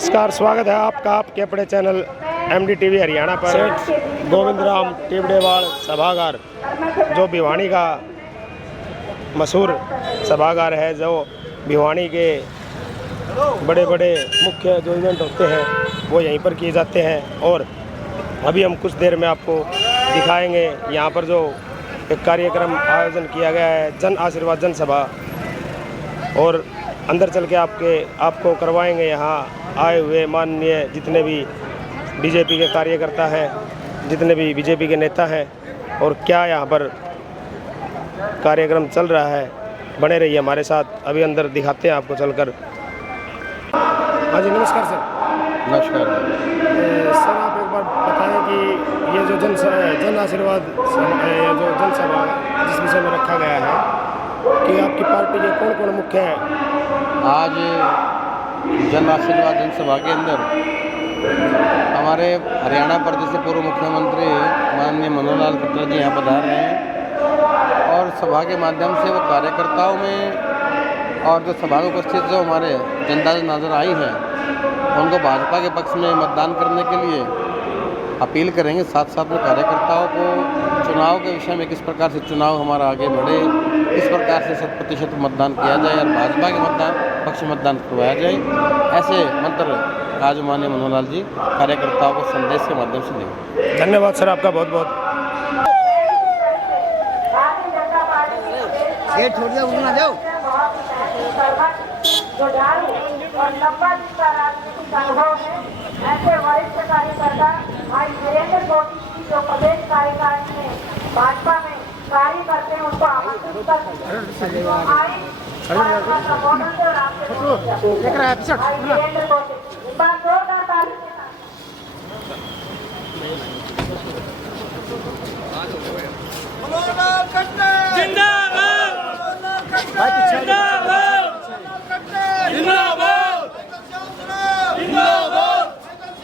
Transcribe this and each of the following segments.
नमस्कार, स्वागत है आपका आपके अपने चैनल MDTV हरियाणा पर। गोविंद राम टिबड़ेवाल सभागार जो भिवानी का मशहूर सभागार है, जो भिवानी के बड़े बड़े मुख्य जो इवेंट होते हैं वो यहीं पर किए जाते हैं। और अभी हम कुछ देर में आपको दिखाएंगे यहाँ पर जो एक कार्यक्रम आयोजन किया गया है, जन आशीर्वाद जन सभा, और अंदर चल के आपको करवाएंगे यहाँ आए हुए माननीय जितने भी बीजेपी के कार्यकर्ता हैं, जितने भी बीजेपी के नेता हैं, और क्या यहाँ पर कार्यक्रम चल रहा है। बने रहिए हमारे साथ, अभी अंदर दिखाते हैं आपको चलकर। हाँ जी, नमस्कार सर। नमस्कार सर, आप एक बार बताएं कि ये जो जन आशीर्वाद जो जनसभा जिस विषय में रखा गया है कि आपकी पार्टी के कौन कौन मुख्य हैं। आज जन आशीर्वाद जनसभा के अंदर हमारे हरियाणा प्रदेश के पूर्व मुख्यमंत्री माननीय मनोहर लाल खट्टर जी यहाँ पधार रहे हैं, और सभा के माध्यम से वो कार्यकर्ताओं में और जो सभा में उपस्थित जो हमारे जनता जो नजर आई हैं उनको भाजपा के पक्ष में मतदान करने के लिए अपील करेंगे। साथ साथ में कार्यकर्ताओं को चुनाव के विषय में किस प्रकार से चुनाव हमारा आगे बढ़े, किस प्रकार से 100% मतदान किया जाए और भाजपा के पक्ष में मतदान करवाया जाए, ऐसे मंत्र आज माननीय मनोहर लाल जी कार्यकर्ताओं को संदेश के माध्यम से देंगे। धन्यवाद सर, आपका बहुत बहुत। ऐसे वरिष्ठ कार्यकर्ता भाई वीरेंद्र मोदी जो प्रदेश कार्यकारिणी में भाजपा में कार्य करते हैं, उनको आमंत्रित कर आए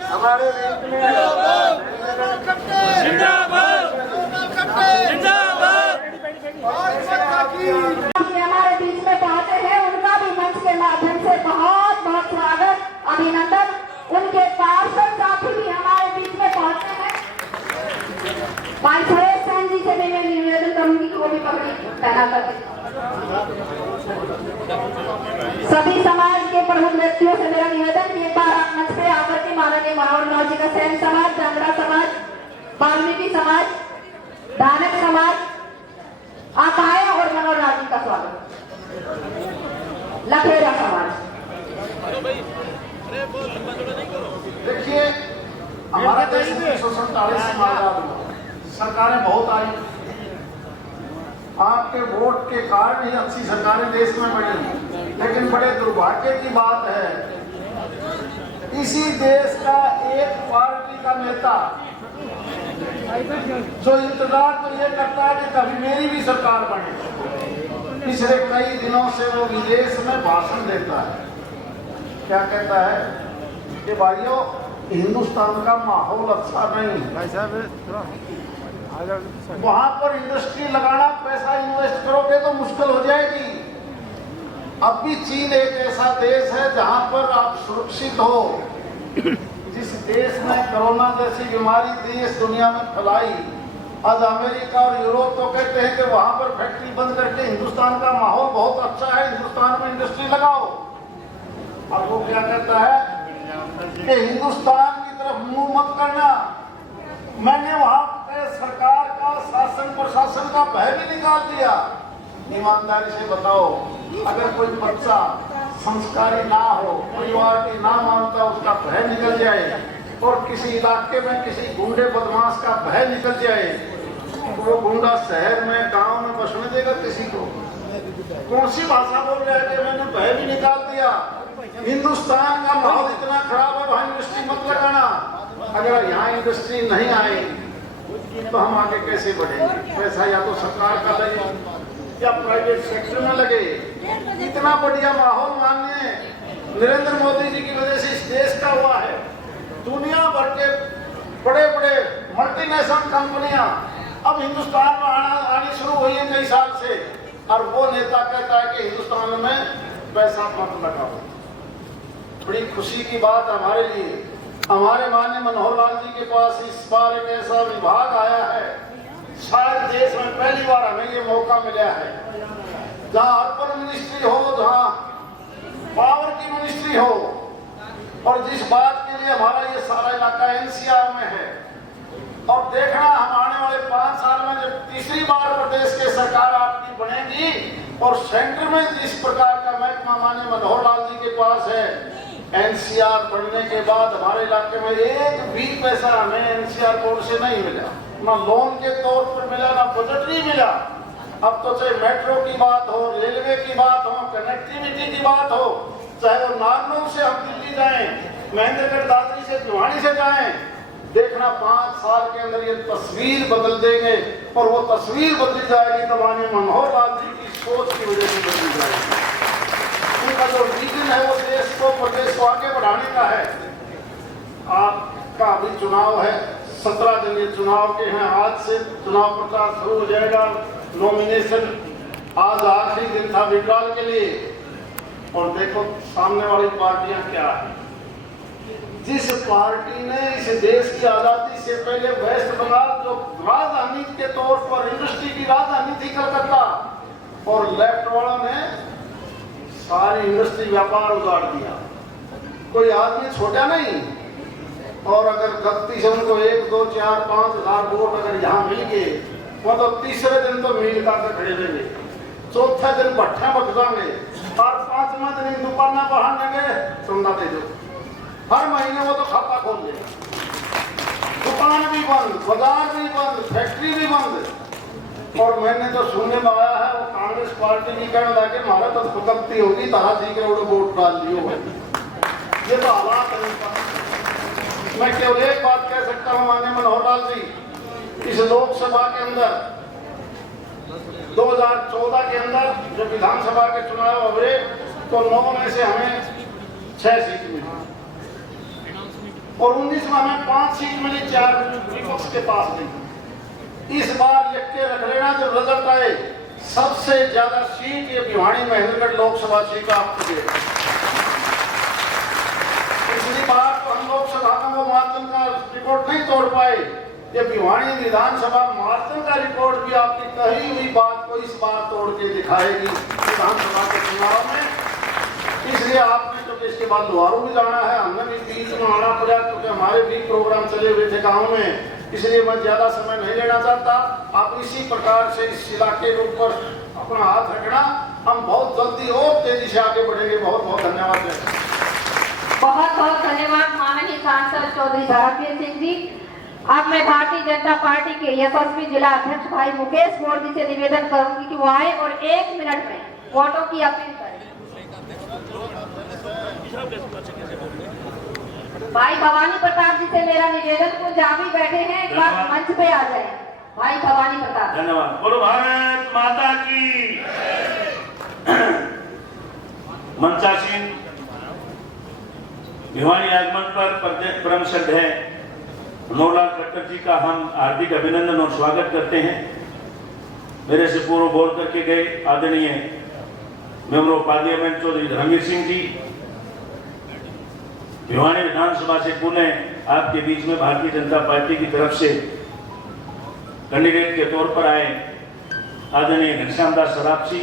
हमारे देश में हमारे बीच में पहुंचे हैं, उनका भी मंच के माध्यम से बहुत बहुत स्वागत, अभिनंदन। उनके पार्षद साथी भी हमारे बीच में पहुंचे हैं। भाई सुरेश सेन जी से भी मैं निवेदन करूंगी कि वो भी पगड़ी पहना कर। सभी समाज के प्रमुख व्यक्तियों से मेरा निवेदन कि एक बार आप मंच पे आकर के माननीय महावर जी का सेन समाज, जांगड़ा समाज, वाल्मीकि समाज, दानक समाज आप आए और मनोहर लाल जी का स्वागत। लखेरा समाज, देखिए हमारा देश 1947 से सरकारें बहुत आई, आपके वोट के कारण ही अच्छी सरकारें देश में बनी। लेकिन बड़े दुर्भाग्य की बात है, इसी देश का एक पार्टी का नेता जो इंतजार तो ये करता है कि कभी मेरी भी सरकार बने, पिछले कई दिनों से वो विदेश में भाषण देता है। क्या कहता है कि भाइयों हिंदुस्तान का माहौल अच्छा नहीं है, वहां पर इंडस्ट्री लगाना, पैसा इन्वेस्ट करोगे तो मुश्किल हो जाएगी। अब भी चीन एक ऐसा देश है जहां पर आप सुरक्षित हो। जिस देश में कोरोना जैसी बीमारी देश दुनिया में फैलाई, आज अमेरिका और यूरोप तो कहते हैं कि वहां पर फैक्ट्री बंद करके हिंदुस्तान का माहौल बहुत अच्छा है, हिंदुस्तान में इंडस्ट्री लगाओ। और वो क्या कहता है कि हिंदुस्तान की तरफ मुंह मत करना। मैंने वहां सरकार का, शासन प्रशासन का भय भी निकाल दिया। ईमानदारी से बताओ, अगर कोई बच्चा संस्कारी ना हो, परिवार की ना मानता, उसका भय निकल जाए, और किसी इलाके में किसी गुंडे बदमाश का भय निकल जाए, तो वो गुंडा शहर में, गांव में बसने देगा किसी को? कौन सी भाषा बोल रहे हैं कि मैंने भय भी निकाल दिया? हिंदुस्तान का माहौल इतना खराब है, वहां इंडस्ट्री मत लगाना। अगर यहाँ इंडस्ट्री नहीं आई तो हम आगे कैसे बढ़ेंगे? पैसा या तो सरकार का लगे या प्राइवेट सेक्टर में लगे। इतना बढ़िया माहौल माननीय नरेंद्र मोदी जी की वजह से इस देश का हुआ है। दुनिया भर के बड़े बड़े मल्टीनेशनल कंपनियां अब हिंदुस्तान में आनी शुरू हुई है कई साल से, और वो नेता कहता है कि हिंदुस्तान में पैसा मत लगाओ। बड़ी खुशी की बात हमारे लिए। हमारे माननीय मनोहर लाल जी के पास इस बार एक ऐसा विभाग आया है, शायद देश में पहली बार हमें ये मौका मिला है, जहाँ अर्बन मिनिस्ट्री हो, जहाँ पावर की मिनिस्ट्री हो, और जिस बात के लिए हमारा ये सारा इलाका एनसीआर में है। और देखना हम आने वाले 5 साल में जब तीसरी बार प्रदेश की सरकार आपकी बनेगी और सेंटर में जिस प्रकार का महकमा माननीय मनोहर लाल जी के पास है, एनसीआर बनने के बाद हमारे इलाके में एक भी पैसा हमें एनसीआर बोर्ड से नहीं मिला, ना लोन के तौर पर मिला, ना बजटरी मिला। अब तो चाहे मेट्रो की बात हो, रेलवे की बात हो, कनेक्टिविटी की बात हो, चाहे वो नारनौल से हम दिल्ली जाएं, महेंद्रगढ़ दादरी से भिवानी से जाएं, देखना 5 साल के अंदर ये तस्वीर बदल देंगे। और वो तस्वीर बदली जाएगी तो माननीय मनोहर लाल जी की सोच की वजह से बदली जाएगी। उनका जो विजन है वो देश को, प्रदेश को आगे बढ़ाने का है। आपका अभी चुनाव है, 17 दिन ये चुनाव के हैं, आज से चुनाव प्रचार शुरू हो जाएगा। नॉमिनेशन आज आखिरी दिन था विड्रॉल के लिए। और देखो सामने वाली पार्टियां क्या है। जिस पार्टी ने इस देश की आजादी से पहले वेस्ट बंगाल जो राजधानी के तौर पर इंडस्ट्री की राजधानी थी कलकत्ता, और लेफ्ट वालों ने सारी इंडस्ट्री व्यापार उजाड़ दिया। कोई आदमी छोटा नहीं। और अगर गलती से उनको 1, 2, 4, 5 हजार वोट अगर यहाँ मिल गए, वो तो तीसरे दिन तो मील का खड़े रहेंगे, चौथे दिन भट्ठा बदलांगे, और 5वां दिन दुकाना बाहर लगे चंदा दे दो। हर महीने वो तो खाता खोल देगा, दुकान भी बंद, बाजार भी बंद, फैक्ट्री भी बंद। और मैंने तो सुनने में आया है वो कांग्रेस पार्टी की कहने लगे हमारा तो गलती होगी, तारा जी के वोट डाल दियो। ये तो हालात है। मैं केवल एक बात कह सकता हूँ माननीय मनोहर लाल जी, इस लोकसभा के अंदर 2014 के अंदर जब विधानसभा के चुनाव हुए तो 9 में से हमें 6 सीट मिली, और 19 में हमें 5 सीट मिली, 4 विपक्ष के पास नहीं। इस बार लिख के रख लेना, जब रिजल्ट आए सबसे ज्यादा सीट ये भिवानी महेंद्रगढ़ लोकसभा सीट आपको दे। पिछली बार तो हम लोकसभा में वो मार्जिन का रिकॉर्ड नहीं तोड़ पाए, ये भिवानी विधानसभा मार्जिन का रिकॉर्ड भी आपकी कही हुई बात को इस बार तोड़ के दिखाएगी विधानसभा के चुनाव में। इसलिए आपने तो इसके बाद द्वारों भी जाना है, हमने भी बीच में आना पड़ा क्योंकि हमारे भी प्रोग्राम चले हुए थे गाँव में, इसलिए मैं ज्यादा समय नहीं लेना चाहता। आप इसी प्रकार से इस इलाके के ऊपर अपना हाथ रखना, हम बहुत जल्दी और तेजी से आगे बढ़ेंगे। बहुत बहुत धन्यवाद। बहुत बहुत धन्यवाद माननीय सांसद चौधरी धर्मवीर सिंह जी। अब मैं भारतीय जनता पार्टी के यशस्वी जिला अध्यक्ष भाई मुकेश मोर्जी से निवेदन करूंगी कि वो आए और 1 मिनट में वोटों की अपील करें। भाई भवानी प्रताप जी से मेरा निवेदन, को जहाँ भी बैठे हैं एक बार मंच पे आ जाए। भाई भवानी प्रताप। धन्यवाद। बोलो भारत माता की। मंचासीन भिवानी आगमन पर परम श्रद्धेय मनोहर लाल खट्टर जी का हम हार्दिक अभिनंदन और स्वागत करते हैं। मेरे से पूर्व बोल करके गए आदरणीय member of parliament Chaudhary Dharamvir Singh ji Bhiwani विधानसभा से पुनः आपके बीच में भारतीय जनता पार्टी की तरफ से कैंडिडेट के तौर पर आए आदरणीय घनश्याम दास सराफसी,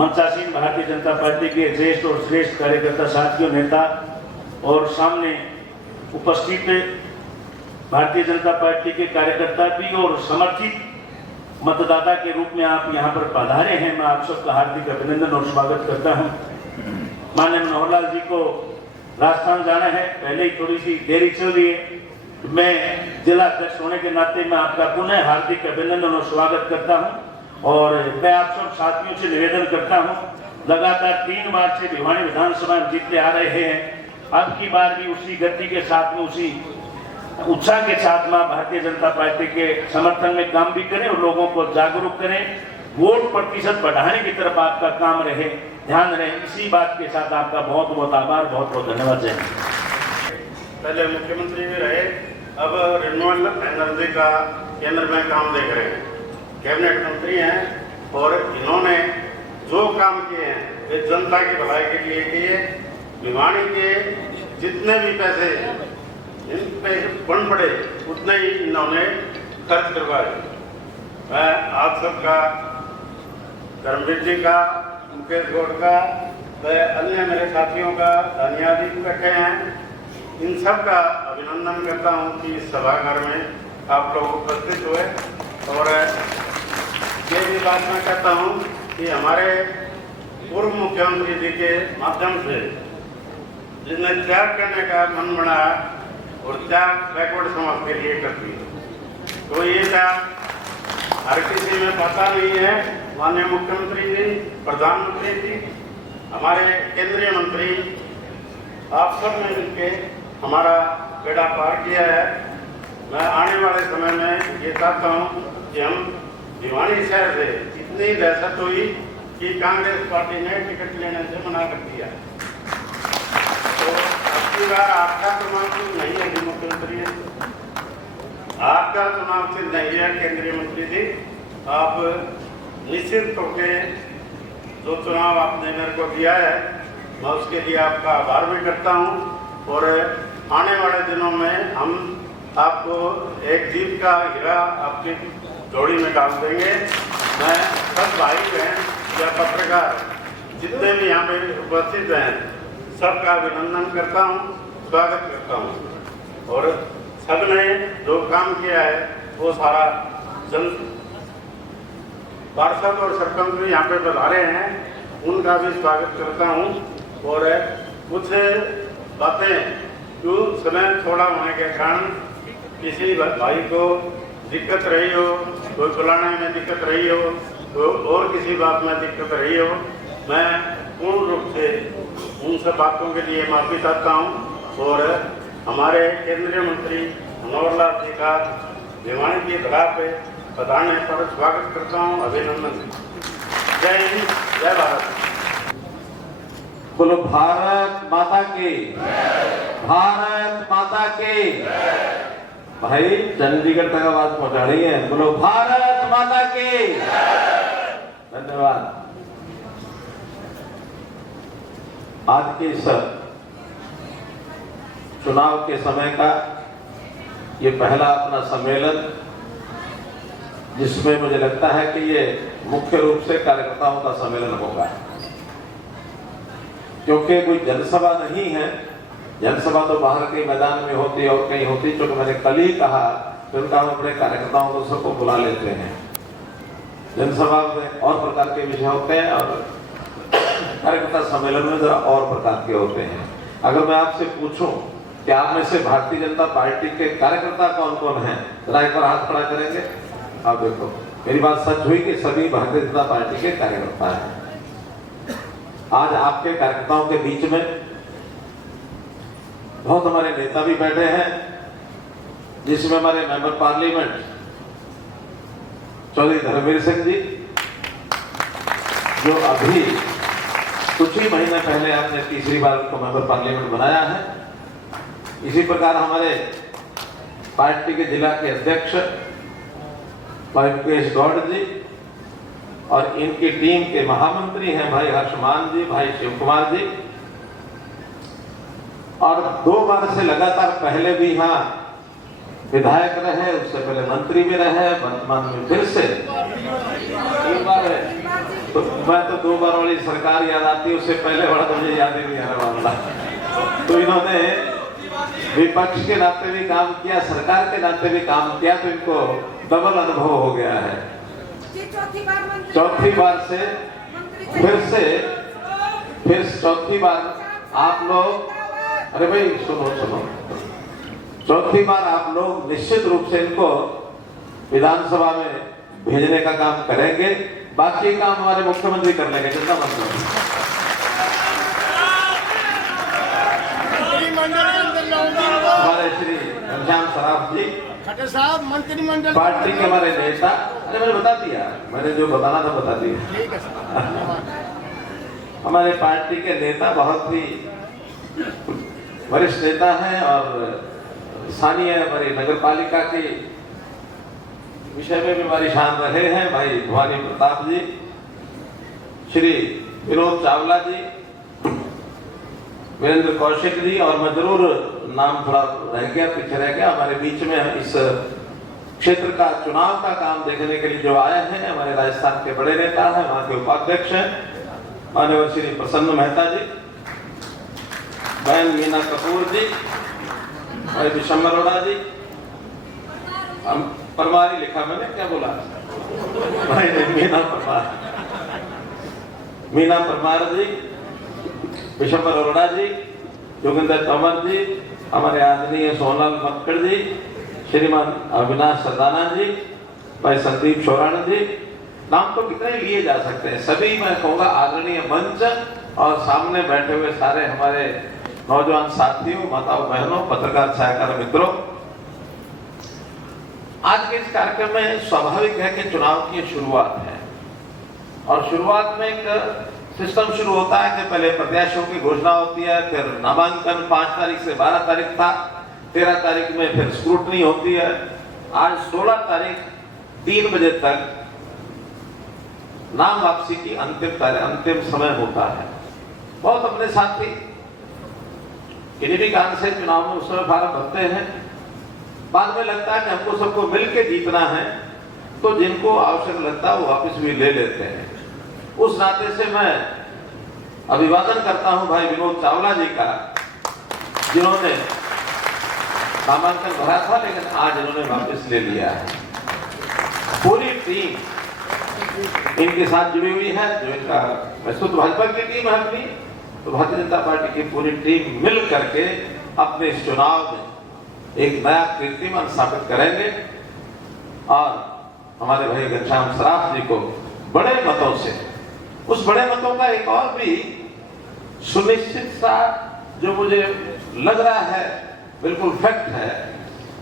मंचासीन भारतीय जनता पार्टी के ज्येष्ठ और श्रेष्ठ कार्यकर्ता साथियों, नेता, और सामने उपस्थित भारतीय जनता पार्टी के कार्यकर्ता भी और समर्थित मतदाता के रूप में आप यहाँ पर पधारे हैं। मैं आप सबका हार्दिक अभिनंदन और स्वागत करता हूँ। माननीय मनोहर लाल जी को राजस्थान जाना है, पहले ही थोड़ी सी देरी चल रही है। मैं जिला अध्यक्ष होने के नाते मैं आपका पुनः हार्दिक अभिनंदन और स्वागत करता हूं। और मैं आप सब साथियों से निवेदन करता हूं, लगातार 3 बार से भिवानी विधानसभा में जीतते आ रहे हैं, अब की बार भी उसी गति के साथ में, उसी उत्साह के साथ में भारतीय जनता पार्टी के समर्थन में काम भी करें और लोगों को जागरूक करें, वोट प्रतिशत बढ़ाने की तरफ आपका काम रहे, ध्यान रहे। इसी बात के साथ आपका बहुत बहुत आभार, बहुत बहुत धन्यवाद। जय पहले मुख्यमंत्री भी रहे, अब रिन्यूएबल एनर्जी का केंद्र में काम देख रहे हैं, कैबिनेट मंत्री हैं और इन्होंने जो काम किए हैं वे जनता की भलाई के लिए किए। भिवानी के जितने भी पैसे इन पे बन पड़े उतने ही इन्होंने खर्च करवाए। मैं आप सबका, धर्मवीर जी का, मुकेश गौड़ का, व अन्य मेरे साथियों का, धनिया जी भी बैठे हैं, इन सब का अभिनंदन करता हूं कि इस सभागार में आप लोग उपस्थित हुए। और ये भी बात मैं कहता हूं कि हमारे पूर्व मुख्यमंत्री जी के माध्यम से जिसने त्याग करने का मन बनाया और त्याग बैकवर्ड समाज के लिए करती है, तो ये त्याग हर किसी में पता नहीं है। माननीय मुख्यमंत्री जी, प्रधानमंत्री जी, हमारे केंद्रीय मंत्री, आप सब ने मिलके हमारा बेड़ा पार किया है। मैं आने वाले समय में ये चाहता हूँ कि हम भिवानी शहर से इतनी दहशत हुई कि कांग्रेस पार्टी ने टिकट लेने से मना कर दिया। तो अब की बार आपका चुनाव सिर्फ नहीं है मुख्यमंत्री, आपका चुनाव सिर्फ नहीं है केंद्रीय मंत्री जी। आप निश्चित होके जो चुनाव आपने मेरे को दिया है, मैं उसके लिए आपका आभार भी करता हूँ। और आने वाले दिनों में हम आपको एक जीत का हीरा आपकी जोड़ी में डाल देंगे। मैं सब भाई बहन या पत्रकार जितने भी यहाँ पे उपस्थित हैं, सबका अभिनंदन करता हूँ, स्वागत करता हूँ। और सबने जो काम किया है वो सारा जन पार्षद और सरपंच भी यहाँ पे पधारे हैं, उनका भी स्वागत करता हूँ। और कुछ बातें क्यों समय थोड़ा होने के कारण किसी भाई को दिक्कत रही हो, कोई बुलाने में दिक्कत रही हो, तो और किसी बात में दिक्कत रही हो, मैं पूर्ण रूप से उन सब बातों के लिए माफ़ी चाहता हूँ। और हमारे केंद्रीय मंत्री मनोहर लाल जी का भिवानी की धरा पे पधारने पर स्वागत करता हूँ, अभिनंदन। जय हिंद, जय भारत। बोलो भारत माता की, भारत माता की। भाई चंडीगढ़ तक आवाज पहुंचानी है, बोलो भारत माता की। धन्यवाद। आज के इस चुनाव के समय का ये पहला अपना सम्मेलन, जिसमें मुझे लगता है कि ये मुख्य रूप से कार्यकर्ताओं का सम्मेलन होगा, क्योंकि कोई जनसभा नहीं है। जनसभा तो बाहर के मैदान में होती है और कहीं होती, क्योंकि मैंने कल ही कहा कि उनका हम अपने कार्यकर्ताओं को सबको बुला लेते हैं। जनसभा में और प्रकार के विषय होते हैं और कार्यकर्ता सम्मेलन में जरा और प्रकार के होते हैं। अगर मैं आपसे पूछूं कि आप में से भारतीय जनता पार्टी के कार्यकर्ता कौन कौन हैं, जरा एक बार हाथ खड़ा करेंगे। आप देखो, मेरी बात सच हुई कि सभी भारतीय जनता पार्टी के कार्यकर्ता हैं। आज आपके कार्यकर्ताओं के बीच में बहुत हमारे नेता भी बैठे हैं, जिसमें हमारे मेंबर पार्लियामेंट चौधरी धर्मवीर सिंह जी, जो अभी कुछ ही महीने पहले आपने तीसरी बार उनको मेंबर पार्लियामेंट बनाया है। इसी प्रकार हमारे पार्टी के जिला के अध्यक्ष भाई मुकेश गौड़ जी और इनकी टीम के महामंत्री हैं भाई हर्षमान जी, भाई शिव कुमार जी, और 2 बार से लगातार पहले भी यहाँ विधायक रहे, उससे पहले मंत्री भी रहे, वर्तमान में फिर से 2 बार है। तो मैं तो 2 बार वाली सरकार याद आती है, उससे पहले वाला तो मुझे याद ही नहीं आ रहा वाला। तो इन्होंने विपक्ष के नाते भी काम किया, सरकार के नाते भी काम किया, तो इनको डबल अनुभव हो गया है। चौथी बार से फिर चौथी बार आप लोग, अरे भाई सुनो, चौथी बार आप लोग निश्चित रूप से इनको विधानसभा में भेजने का काम करेंगे। बाकी काम हमारे मुख्यमंत्री कर लेंगे, चिंता मत करो। हमारे श्री घनश्याम सराफ जी साहब मंत्रिमंडल पार्टी के हमारे नेता, अरे मैंने बता दिया, मैंने जो बताना था बता दिया। ठीक है सर। हमारे पार्टी के नेता बहुत ही वरिष्ठ नेता हैं और स्थानीय हमारी नगर पालिका के विषय में भी हमारी शान रहे हैं भाई भवानी प्रताप जी, श्री विनोद चावला जी, वीरेंद्र कौशिक जी, और मैं जरूर नाम थोड़ा रह गया, पीछे रह गया, हमारे बीच में इस क्षेत्र का चुनाव का काम देखने के लिए जो आए हैं, हमारे राजस्थान के बड़े नेता हैं, वहां के उपाध्यक्ष हैं माननीय श्री प्रसन्न मेहता जी, बहन मीना कपूर जी, भाई विशंबर अरोड़ा जी, परमारी लिखा मैंने, क्या बोला भाई ने, मीना परमार जी, विशंबर अरोड़ा जी, जोगिंदर तंवर जी, हमारे आदरणीय सोनल मक्कड़ जी, श्रीमान अविनाश सरदाना जी, भाई संदीप शोराण जी, नाम तो कितने लिए जा सकते हैं, सभी मैं कहूँगा आदरणीय मंच और सामने बैठे हुए सारे हमारे नौजवान साथियों, माताओं बहनों, पत्रकार सहायकार मित्रों, आज के इस कार्यक्रम में स्वाभाविक है कि चुनाव की शुरुआत है और शुरुआत में एक सिस्टम शुरू होता है कि पहले प्रत्याशियों की घोषणा होती है, फिर नामांकन 5 तारीख से 12 तारीख था, 13 तारीख में फिर स्क्रूटनी होती है, आज 16 तारीख 3 बजे तक नाम वापसी की अंतिम समय होता है। बहुत अपने साथी किन्हीं भी कारण से चुनाव में उस समय फार्म भरते हैं, बाद में लगता है कि हमको सबको मिलकर जीतना है, तो जिनको आवश्यक लगता है वो वापस भी ले लेते हैं। उस नाते से मैं अभिवादन करता हूं भाई विनोद चावला जी का, जिन्होंने नामांकन भरा था लेकिन आज इन्होंने वापस ले लिया है। पूरी टीम इनके साथ जुड़ी हुई है, जो इनका वैसे तो भाजपा की टीम है अपनी, तो भारतीय जनता पार्टी की पूरी टीम मिल करके अपने इस चुनाव में एक नया कीर्तिमान स्थापित करेंगे और हमारे भाई घनश्याम सराफ जी को बड़े मतों से, उस बड़े मतों का एक और भी सुनिश्चित सा जो मुझे लग रहा है, बिल्कुल फैक्ट है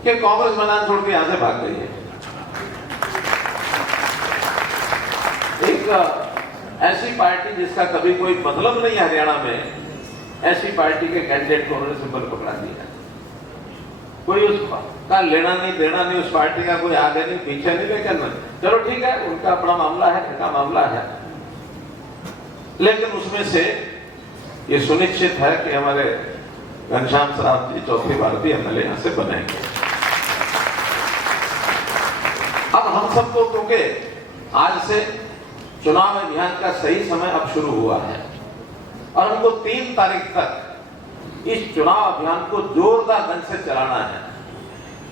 कि कांग्रेस मैदान छोड़ के यहां से भाग गई है। एक ऐसी पार्टी जिसका कभी कोई मतलब नहीं हरियाणा में, ऐसी पार्टी के कैंडिडेट को उन्होंने सिंबल पकड़ा दिया। कोई उसका लेना नहीं देना नहीं, उस पार्टी का कोई आगे नहीं पीछे नहीं, लेकिन चलो ठीक है, उनका अपना मामला है, उनका मामला है, लेकिन उसमें से ये सुनिश्चित है कि हमारे घनश्याम सराफ जी चौथी बार भी एमएलए यहां से बनेंगे। अब हम सबको, क्योंकि आज से चुनाव अभियान का सही समय अब शुरू हुआ है और हमको 3 तारीख तक इस चुनाव अभियान को जोरदार ढंग से चलाना है।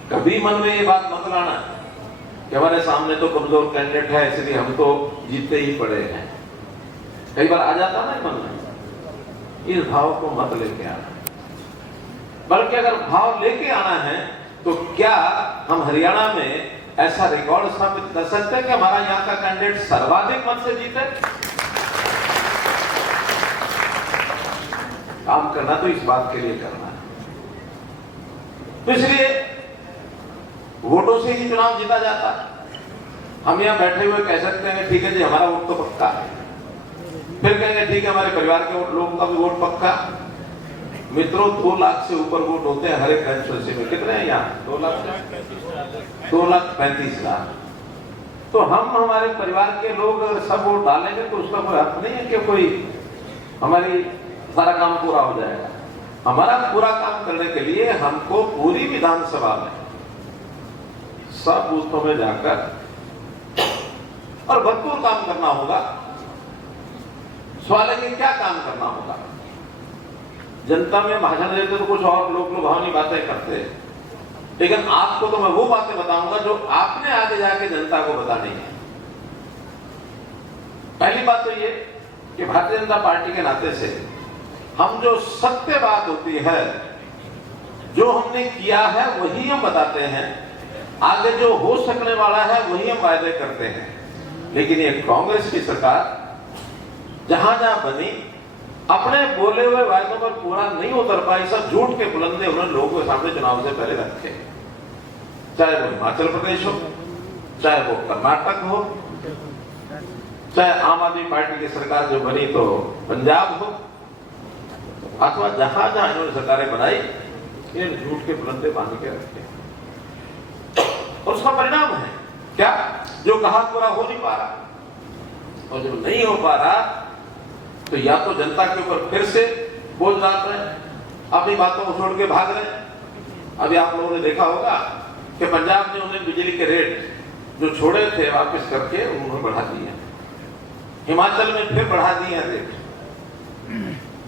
कभी मन में ये बात मत लाना कि हमारे सामने तो कमजोर कैंडिडेट है इसलिए हम तो जीतते ही पड़े हैं। कई बार आ जाता ना मन में, इस भाव को मत लेके आना, बल्कि अगर भाव लेके आना है तो क्या हम हरियाणा में ऐसा रिकॉर्ड स्थापित कर सकते हैं कि हमारा यहाँ का कैंडिडेट सर्वाधिक मत से जीते? काम करना तो इस बात के लिए करना है, तो इसलिए वोटों से ही चुनाव जीता जाता है। हम यहाँ बैठे हुए कह सकते हैं ठीक है जी हमारा वोट तो पक्का है, फिर कहेंगे ठीक है हमारे परिवार के लोगों का भी वोट पक्का। मित्रों 2 लाख से ऊपर वोट होते हैं हर एक कंस्टिट्यूंसी में, कितने हैं यहाँ? 2,35,00,000। तो हम हमारे परिवार के लोग अगर सब वोट डालेंगे तो उसका कोई अर्थ नहीं है कि कोई हमारी सारा काम पूरा हो जाएगा। हमारा पूरा काम करने के लिए हमको पूरी विधानसभा में सब बूथों में जाकर और भरपूर काम करना होगा। सवाल है कि क्या काम करना होगा? जनता में भाषण देते तो कुछ और लोग लुभावनी बातें करते हैं, लेकिन आपको तो मैं वो बातें बताऊंगा जो आपने आगे जाके जनता को बतानी है। पहली बात तो ये कि भारतीय जनता पार्टी के नाते से हम जो सत्य बात होती है, जो हमने किया है वही हम बताते हैं, आगे जो हो सकने वाला है वही हम वायदे करते हैं। लेकिन ये कांग्रेस की सरकार जहां जहां बनी अपने बोले हुए वायदों पर पूरा नहीं उतर पाई, सब झूठ के बुलंदे उन्होंने लोगों के सामने चुनाव से पहले रखे, चाहे वो हिमाचल प्रदेश हो, चाहे वो कर्नाटक हो, चाहे आम आदमी पार्टी की सरकार जो बनी तो पंजाब हो, अथवा जहां जहां इन्होंने सरकारें बनाई ये झूठ के बुलंदे बांध के रखे और उसका परिणाम है क्या? जो कहा पूरा हो नहीं पा रहा और जो नहीं हो पा रहा तो या तो जनता के ऊपर फिर से बोझ डाल रहे हैं, अपनी बातों को छोड़ के भाग रहे हैं। अभी आप लोगों ने देखा होगा कि पंजाब ने उन्हें बिजली के रेट जो छोड़े थे वापस करके उन्होंने बढ़ा दिए। हिमाचल में फिर बढ़ा दिए हैं रेट।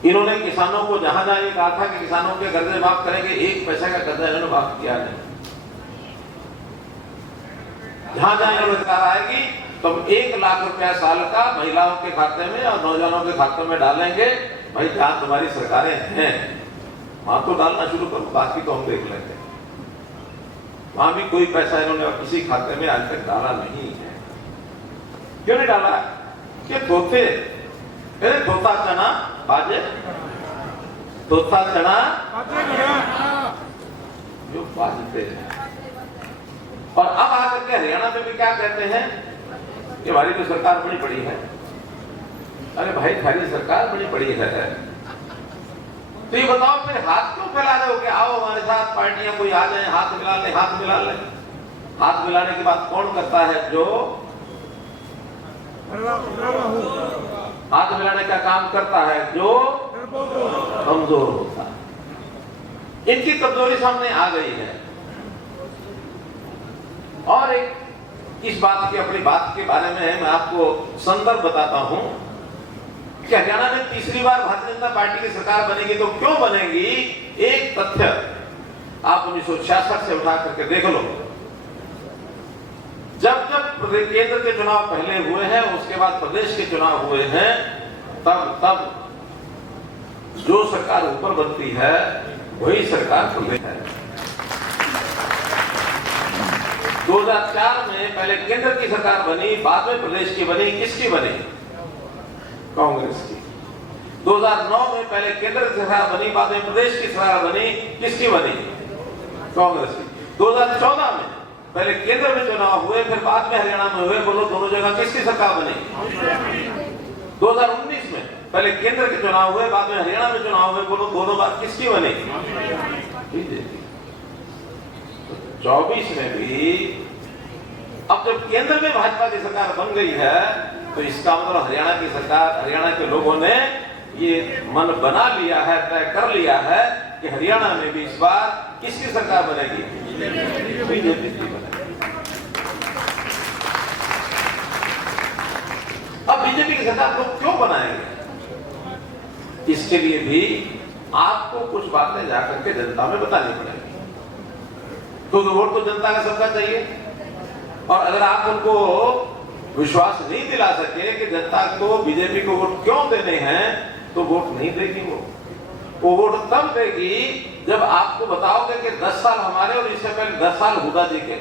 इन्होंने किसानों को जहां जहां ये कहा था कि किसानों के कर्जे माफ करेंगे, 1 पैसे का कर्जा इन्होंने माफ किया नहीं। जहां जहां इन्होंने सरकार आएगी तो 1 लाख रुपया साल का महिलाओं के खाते में और नौजवानों के खाते में डालेंगे। भाई जहां तुम्हारी सरकारें हैं वहां तो डालना शुरू करो, बाकी तो हम देख लेंगे। वहां भी कोई पैसा इन्होंने किसी खाते में आज तक डाला नहीं है। क्यों नहीं डाला? कि धोते धोता चना बाजे, धोता चना जो बाजते हैं। और अब आकर के हरियाणा में भी क्या कहते हैं कि हमारी तो सरकार बड़ी बड़ी है। अरे भाई हमारी सरकार बड़ी बड़ी है तो ये बताओ फिर हाथ क्यों फैला रहे हो कि आओ हमारे साथ पार्टियां कोई आ जाए, हाथ मिला ले, हाथ मिला ले। हाथ मिलाने की बात कौन करता है? जो हाथ मिलाने का काम करता है जो कमजोर होता है। इनकी कमजोरी सामने आ गई है। और एक इस बात की अपनी बात के बारे में मैं आपको संदर्भ बताता हूं कि हरियाणा में तीसरी बार भारतीय जनता पार्टी की सरकार बनेगी तो क्यों बनेगी? एक तथ्य आप 1966 से उठा करके देख लो। जब जब केंद्र के चुनाव पहले हुए हैं, उसके बाद प्रदेश के चुनाव हुए हैं, तब जो सरकार ऊपर बनती है वही सरकार प्रदेश है। 2004 में पहले केंद्र की सरकार बनी, बाद में प्रदेश की बनी। किसकी बनी? कांग्रेस की। 2009 में पहले केंद्र की सरकार बनी, बाद में प्रदेश की सरकार बनी। किसकी बनी? कांग्रेस की। 2014 में पहले केंद्र में चुनाव हुए, फिर बाद में हरियाणा में हुए। बोलो दोनों जगह किसकी सरकार बनी? 2019 में पहले केंद्र के चुनाव हुए, बाद में हरियाणा में चुनाव हुए। बोलो दोनों बार किसकी बनी? 24 में भी अब जब केंद्र में भाजपा की सरकार बन गई है तो इसका मतलब हरियाणा की सरकार, हरियाणा के लोगों ने ये मन बना लिया है, तय कर लिया है कि हरियाणा में भी इस बार किसकी सरकार बनेगी? बीजेपी की बनेगी। अब बीजेपी की सरकार लोग क्यों बनाएंगे? इसके लिए भी आपको कुछ बातें जाकर के जनता में बतानी पड़ेगी, क्योंकि वोट तो जनता का सबका चाहिए। और अगर आप उनको विश्वास नहीं दिला सके कि जनता को बीजेपी को वोट क्यों देने हैं, तो वोट नहीं देगी। वो वोट तब देगी जब आपको बताओगे कि 10 साल हमारे और इससे पहले 10 साल हुदा जी के,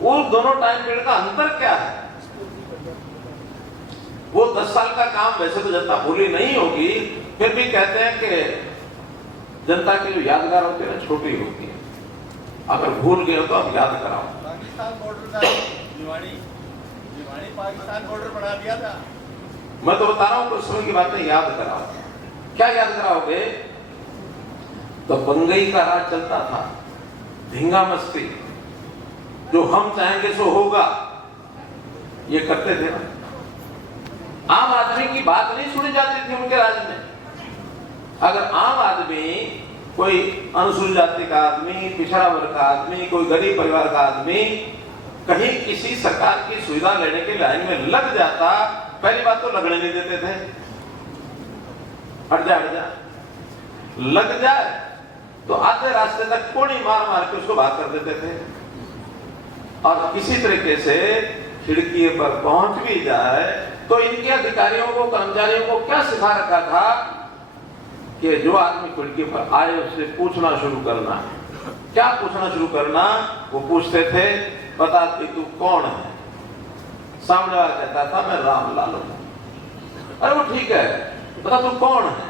वो दोनों टाइम पीरियड का अंतर क्या है? वो 10 साल का काम वैसे तो जनता भूली नहीं होगी, फिर भी कहते हैं कि जनता की जो यादगार होती है ना, छोटी होती है। अगर भूल गए हो तो अब याद कराओ। पाकिस्तान बॉर्डर का भिवानी पाकिस्तान बॉर्डर बना दिया था। मैं तो बता रहा हूं, कुछ समय की बातें याद कराओ। क्या याद कराओगे? तो बंगई का राज चलता था, धिंगा मस्ती, जो हम चाहेंगे सो होगा, ये करते थे ना। आम आदमी की बात नहीं सुनी जाती थी उनके राज में। अगर आम आदमी, कोई अनुसूचित जाति का आदमी, पिछड़ा वर्ग का आदमी, कोई गरीब परिवार का आदमी कहीं किसी सरकार की सुविधा लेने के लाइन में लग जाता, पहली बात तो लगने नहीं देते थे। हट जा लग जाए तो आधे रास्ते तक कोड़ी मार मार के उसको बात कर देते थे। और किसी तरीके से खिड़की पर पहुंच भी जाए तो इनके अधिकारियों को, कर्मचारियों को क्या सिखा रखा था कि जो आदमी खिड़की पर आए उससे पूछना शुरू करना। क्या पूछना शुरू करना? वो पूछते थे, बता कि तू कौन है? सामने वाला कहता था मैं रामलाल हूं। अरे वो ठीक है, बता तू कौन है?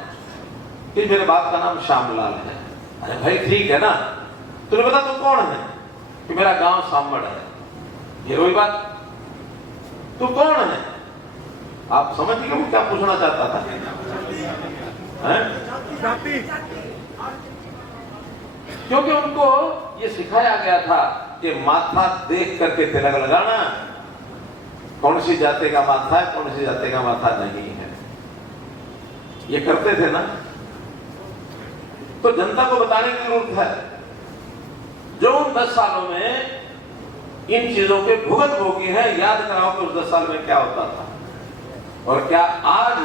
कि मेरे बाप का नाम श्यामलाल है। अरे भाई ठीक है ना, तूने बता तू कौन है? कि मेरा गांव सामड़ है। ये वही बात, तू कौन है? आप समझ गए वो क्या पूछना चाहता था? क्योंकि उनको ये सिखाया गया था कि माथा देख करके तिलक लगाना, कौन सी जाति का माथा है, कौन सी जाति का माथा नहीं है। ये करते थे ना, तो जनता को बताने की जरूरत है। जो उन 10 सालों में इन चीजों के भुगत भोगी है, याद कराओ कि उस 10 साल में क्या होता था और क्या आज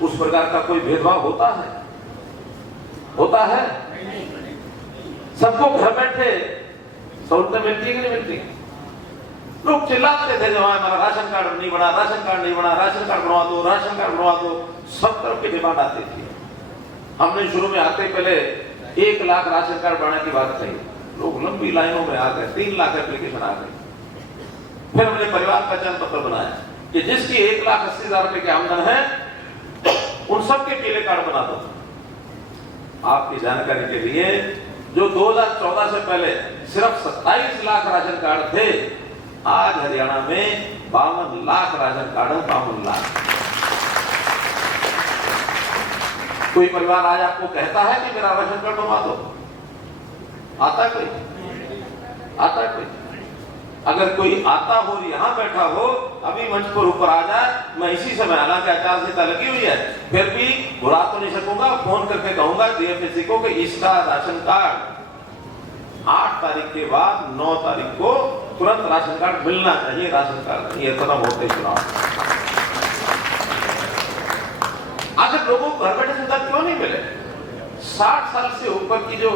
उस प्रकार का कोई भेदभाव होता है? होता है? सबको घर बैठे सहूलतें मिलती है कि नहीं मिलती? लोग चिल्लाते थे जब हमारा राशन कार्ड नहीं बना, राशन कार्ड नहीं बना, राशन कार्ड बनवा दो, राशन कार्ड बनवा दो, सब तरफ की डिमांड आती थी। हमने शुरू में आते पहले 1 लाख राशन कार्ड बनाने की बात कही, लोग लंबी लाइनों में आ गए, 3 लाख एप्लीकेशन आ गई। फिर हमने परिवार पहचान पत्र बनाया कि जिसकी 1,80,000 रुपए की आमदन है उन सबके पीले कार्ड बना दो। आपकी जानकारी के लिए, जो 2014 से पहले सिर्फ 27 लाख राशन कार्ड थे, आज हरियाणा में 52 लाख राशन कार्ड है। 52 लाख। कोई परिवार आज आपको कहता है कि मेरा राशन कार्ड बनवा दो? आता कोई? आता कोई? अगर कोई आता हो, यहां बैठा हो, अभी मंच पर ऊपर आ जाए, मैं इसी समय, हालांकि आचार संहिता लगी हुई है, फिर भी बुला तो नहीं सकूंगा, फोन करके कहूंगा डीएफएससी को कि इसका राशन कार्ड 8 तारीख के बाद 9 तारीख को तुरंत राशन कार्ड मिलना चाहिए। राशन कार्ड नहीं, इतना होते चुनाव। आखिर लोगों को घर बैठे सुविधा क्यों नहीं मिले? 60 साल से ऊपर की जो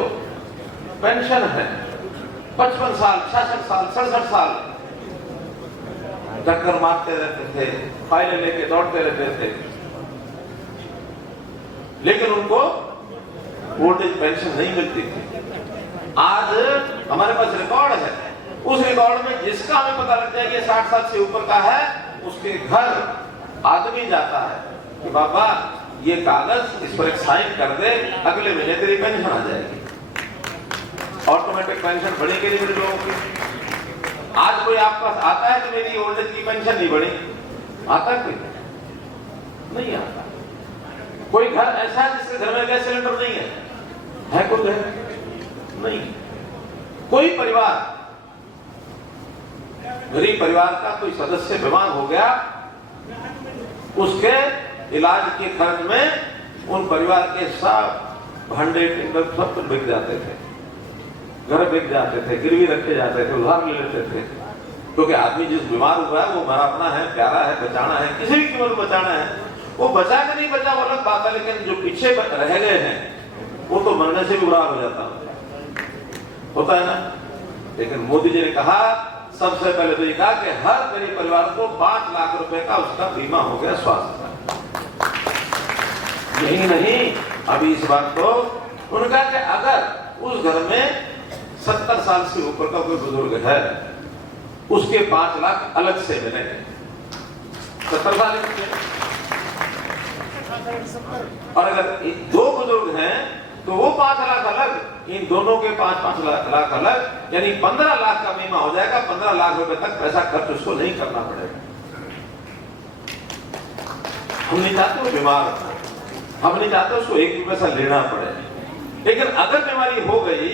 पेंशन है, 55 साल, 66 साल, 67 साल चक्कर मारते रहते थे, फाइलें लेके दौड़ते रहते थे, लेकिन उनको ओल्ड एज पेंशन नहीं मिलती थी। आज हमारे पास रिकॉर्ड है, उस रिकॉर्ड में जिसका हमें पता लग जाए ये 60 साल से ऊपर का है, उसके घर आदमी जाता है कि बाबा ये कागज, इस पर एक साइन कर दे, अगले महीने तेरी पेंशन आ जाएगी। ऑटोमेटिक पेंशन बढ़ेगी नहीं बढ़ी लोगों की? आज कोई आपके पास आता है कि मेरी ओल्ड एज की पेंशन नहीं बढ़ी? आता है कोई? नहीं आता। कोई घर ऐसा है जिसके घर में गैस सिलेंडर नहीं है कोई घर? नहीं। कोई परिवार, गरीब परिवार का कोई सदस्य बीमार हो गया, उसके इलाज के खर्च में उन परिवार के सब भांडे टिंडर सब कुछ बिक जाते थे, घर बिक जाते थे, गिरवी रखे जाते थे, उधार ले लेते थे, क्योंकि आदमी जिस बीमार हुआ है वो हमारा अपना है, प्यारा है, बचाना है, किसी भी कीमत बचाना है। वो बचा के नहीं बचा वो अलग बात है, लेकिन जो पीछे रह गए हैं वो तो मरने से भी बुरा हो जाता होता है ना। लेकिन मोदी जी ने कहा, सबसे पहले तो ये कहा कि हर गरीब परिवार को 5 लाख रुपए का उसका बीमा हो गया स्वास्थ्य का। यही नहीं, अभी इस बात को उन्होंने कहा कि अगर उस घर में 70 साल से ऊपर का कोई बुजुर्ग है, उसके 5 लाख अलग से मिलेंगे। 70 साल और अगर 2 बुजुर्ग हैं तो वो 5 लाख अलग, इन दोनों के 5-5 लाख अलग, यानी 15 लाख का बीमा हो जाएगा। 15 लाख रुपए तक पैसा खर्च उसको नहीं करना पड़ेगा। हम नहीं चाहते वो बीमार हो, हम नहीं चाहते उसको 1 भी पैसा लेना पड़े, लेकिन अगर बीमारी हो गई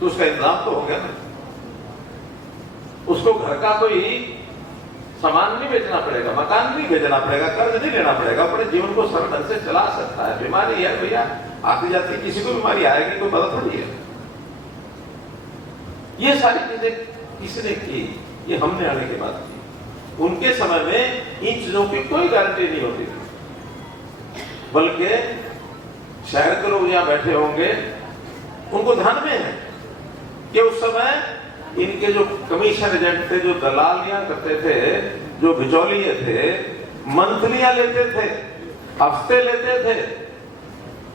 तो उसका इंतजाम तो हो गया ना। उसको घर का कोई सामान नहीं बेचना पड़ेगा, मकान नहीं बेचना पड़ेगा, कर्ज नहीं लेना पड़ेगा, अपने जीवन को सरल ढंग से चला सकता है। बीमारी है भैया, आती जाती किसी को बीमारी आएगी, कोई पता थोड़ी है। ये सारी चीजें किसने की? ये हमने आने के बाद की। उनके समय में इन चीजों की कोई गारंटी नहीं होती थी, बल्कि शहर के लोग यहाँ बैठे होंगे उनको ध्यान में है कि उस समय इनके जो कमीशन एजेंट थे, जो दलालियां करते थे, जो बिचौलिए थे, मंथलियां लेते थे, हफ्ते लेते थे,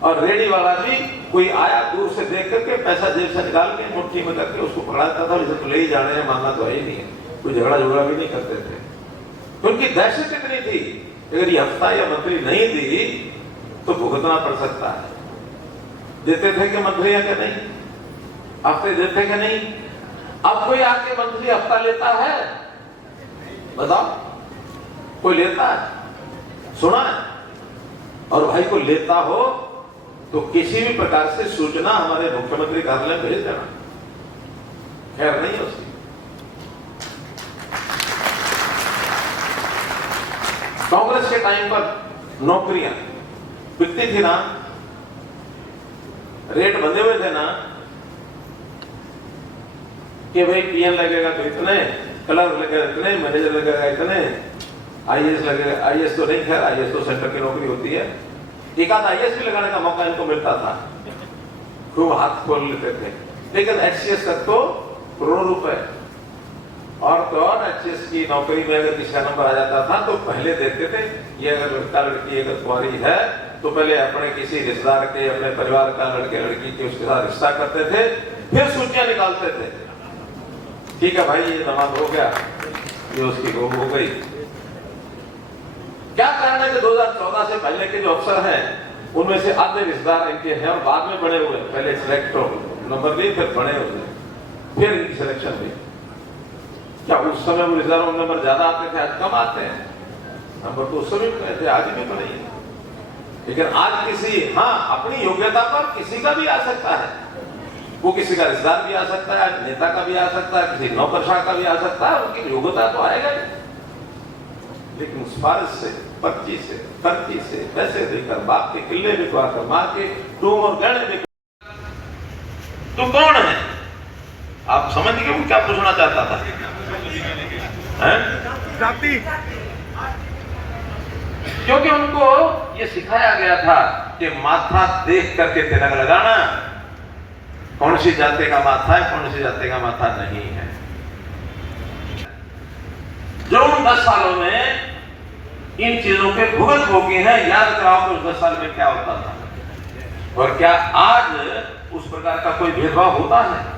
और रेडी वाला भी कोई आया दूर से देख करके पैसा जेब से निकाल के मुट्ठी में करके उसको पकड़ा देता था, तो ले ही जाने हैं, मानना तो है ही नहीं है। कोई झगड़ा भी नहीं करते थे। उनकी दहशत इतनी थी, अगर ये हफ्ता या मंथली नहीं दी तो भुगतना पड़ सकता है। देते थे कि मंथलियां क्या नहीं, हफ्ते देते कि नहीं? अब कोई आके मंथली हफ्ता लेता है? बताओ, कोई लेता है? सुना है? और भाई को लेता हो तो किसी भी प्रकार से सूचना हमारे मुख्यमंत्री कार्यालय भेज देना, खैर नहीं है उसकी। कांग्रेस के टाइम पर नौकरियां बिकती थी ना, रेट बंधे हुए थे ना कि भाई पीएन लगेगा तो इतने, क्लर्क लगेगा इतने, मैनेजर लगेगा इतने, आईएएस लगेगा। आईएएस तो नहीं, खैर आईएएस तो सेंटर की नौकरी होती है। एक आध आईएएस भी लगाने का मौका इनको मिलता था, खूब हाथ खोल लेते थे। लेकिन एचसीएस तक तो करोड़ों रुपए, और तो और एचसीएस की नौकरी में अगर किसी का नंबर आ जाता था तो पहले देखते थे, ये अगर लड़का लड़की अगर कुंवारी है तो पहले अपने किसी रिश्तेदार के, अपने परिवार का लड़के लड़की के उसके साथ रिश्ता करते थे, फिर सूचियां निकालते थे। ठीक है भाई, ये नमाज हो गया, ये उसकी हो गई। क्या कारण है कि 2014 से पहले के जो अफसर हैं उनमें से आधे रिश्तेदार इनके हैं और बाद में बने हुए, पहले सिलेक्ट हो नंबर लिए फिर बने हुए, फिर इनकी सिलेक्शन हुई। क्या उस समय वो रिश्तेदारों में नंबर ज्यादा आते थे, आज कम आते हैं? नंबर तो उस समय बने थे, आज भी बने। लेकिन आज किसी, हाँ, अपनी योग्यता पर किसी का भी आ सकता है, वो किसी का रिश्तेदार भी आ सकता है, नेता का भी आ सकता है, किसी नौकरशाह का भी आ सकता है, उनकी योग्यता तो आएगा ही। लेकिन उस फारस से, पर्ची से, खर्ची से, पैसे देकर, बाप के किले बिकवा कर, माँ के टूम और गहने बिकवा, तो कौन है? आप समझ गए वो क्या पूछना चाहता था? क्योंकि उनको ये सिखाया गया था कि माथा देख करके तिलक लगाना, कौन सी जाति का माथा है, कौन सी जाति का माथा नहीं है। जो उन 10 सालों में इन चीजों के भुगत भोगी हैं, याद कराओ कि उस 10 साल में क्या होता था, और क्या आज उस प्रकार का कोई भेदभाव होता है?